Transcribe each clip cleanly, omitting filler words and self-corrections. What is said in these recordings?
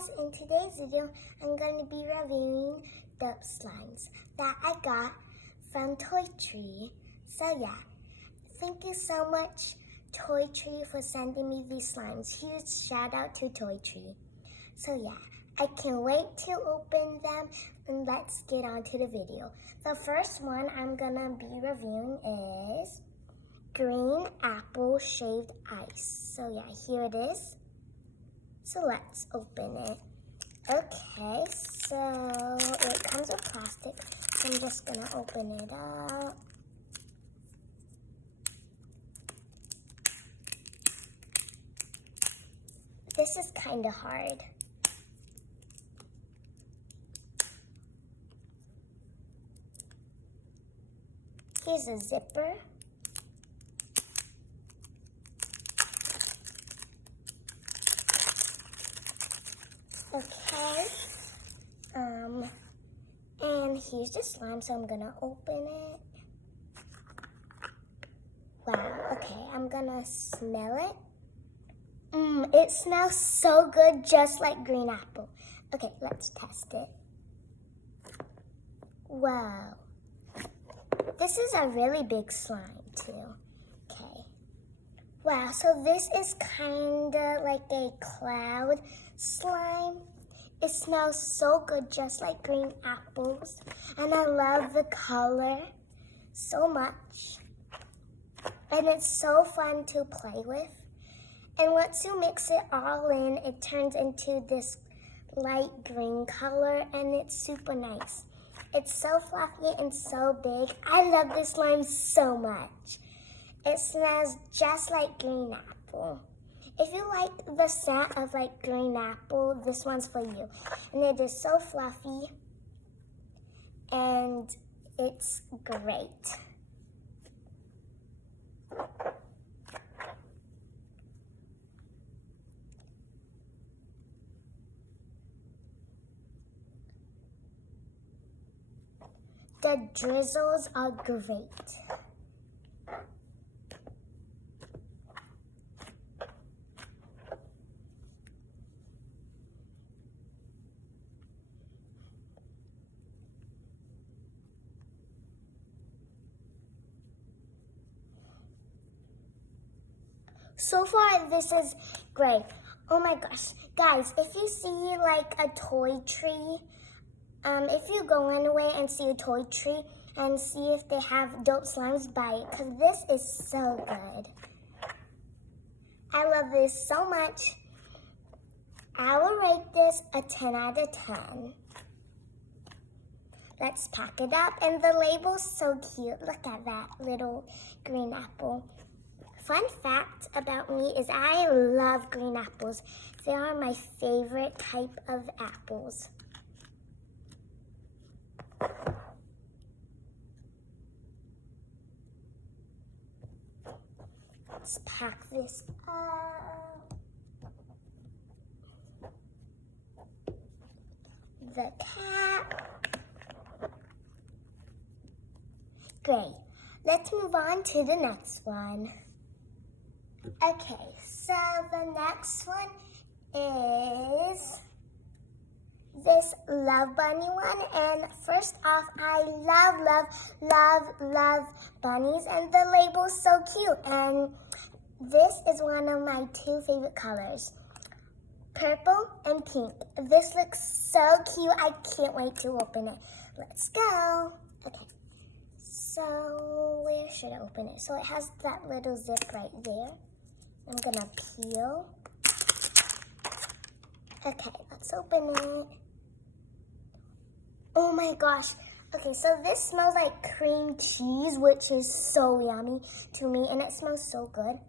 guys, in today's video, I'm going to be reviewing dope slimes that I got from Toy Tree. So yeah, thank you so much Toy Tree for sending me these slimes. Huge shout out to Toy Tree. So yeah, I can't wait to open them and let's get on to the video. The first one I'm gonna be reviewing is Green Apple Shaved Ice. So yeah, here it is. So let's open it. Okay, so it comes with plastic. So I'm just gonna open it up. This is kind of hard. Here's a zipper. Okay, and here's the slime, so I'm gonna open it. Wow, okay, I'm gonna smell it. It smells so good, just like green apple. Okay, let's test it. Wow, this is a really big slime too. Okay, wow, so this is kinda like a cloud slime. It smells so good, just like green apples. And I love the color so much. And it's so fun to play with. And once you mix it all in, it turns into this light green color, and it's super nice. It's so fluffy and so big. I love this slime so much. It smells just like green apple. If you like the scent of like green apple, this one's for you. And it is so fluffy and it's great. The drizzles are great. So far, this is great. Oh my gosh. Guys, if you see like a toy tree, if you go anywhere and see a toy tree and see if they have dope slimes, buy it, because this is so good. I love this so much. I will rate this a 10 out of 10. Let's pack it up, and the label's so cute. Look at that little green apple. Fun fact about me is I love green apples. They are my favorite type of apples. Let's pack this up. The cap. Great. Let's move on to the next one. Okay, so the next one is this Love Bunny one. And first off, I love bunnies, and the label's so cute. And this is one of my two favorite colors, purple and pink. This looks so cute. I can't wait to open it. Let's go. Okay, so where should I open it? So it has that little zip right there. I'm gonna peel. Okay, let's open it. Oh my gosh. Okay, so this smells like cream cheese, which is so yummy to me, and it smells so good.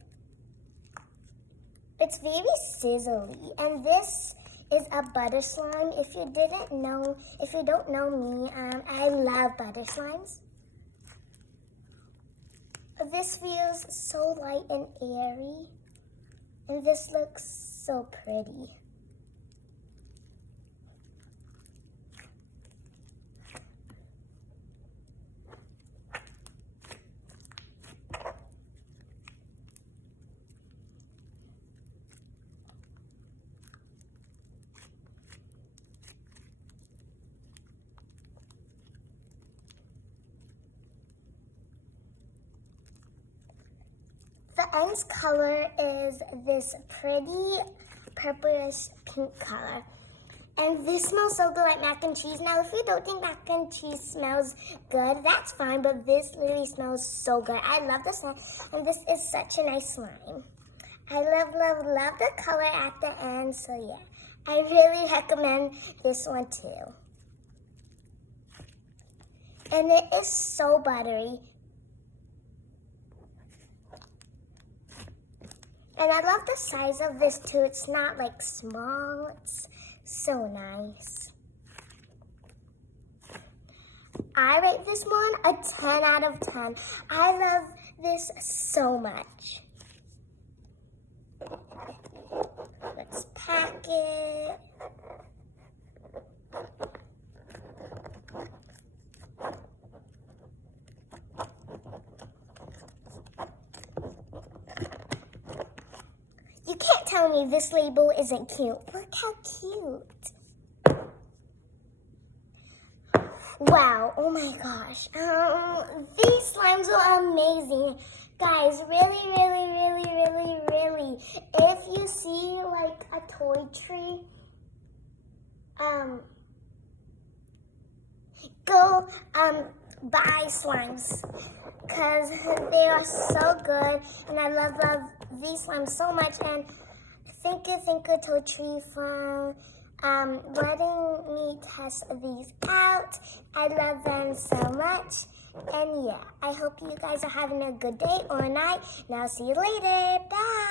It's very sizzly, and this is a butter slime. If you don't know me, I love butter slimes. This feels so light and airy, and this looks so pretty. end's color is this pretty purplish pink color. And this smells so good, like mac and cheese. Now, if you don't think mac and cheese smells good, that's fine, but this literally smells so good. I love the slime, and this is such a nice slime. I love, love, love the color at the end, so yeah. I really recommend this one too. And it is so buttery. And I love the size of this too. It's not like small, it's so nice. I rate this one a 10 out of 10. I love this so much. Let's pack it. You can't tell me this label isn't cute. Look how cute. Wow, oh my gosh. These slimes are amazing. Guys, really, really, really, really, really, if you see like a toy tree, go buy slimes because they are so good, and I love these slimes so much. And thank you Toy Tree for letting me test these out. I love them so much. And yeah, I hope you guys are having a good day or night. And I'll see you later. Bye.